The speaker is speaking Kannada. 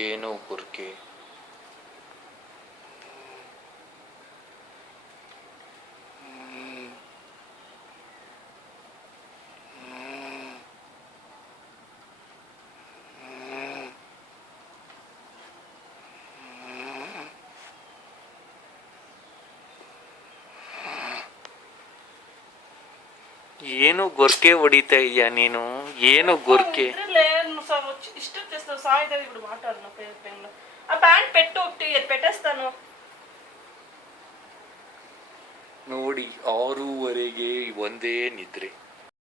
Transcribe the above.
ಏನು ಗುರ್ಕೆ? ಏನು ಗೊರ್ಕೆ ಹೊಡಿತಾ ಇದೀಯ ನೀನು? ಏನು ಗೊರ್ಕೆ? ನೋಡಿ 6:30 ಒಂದೇ ನಿದ್ರೆ.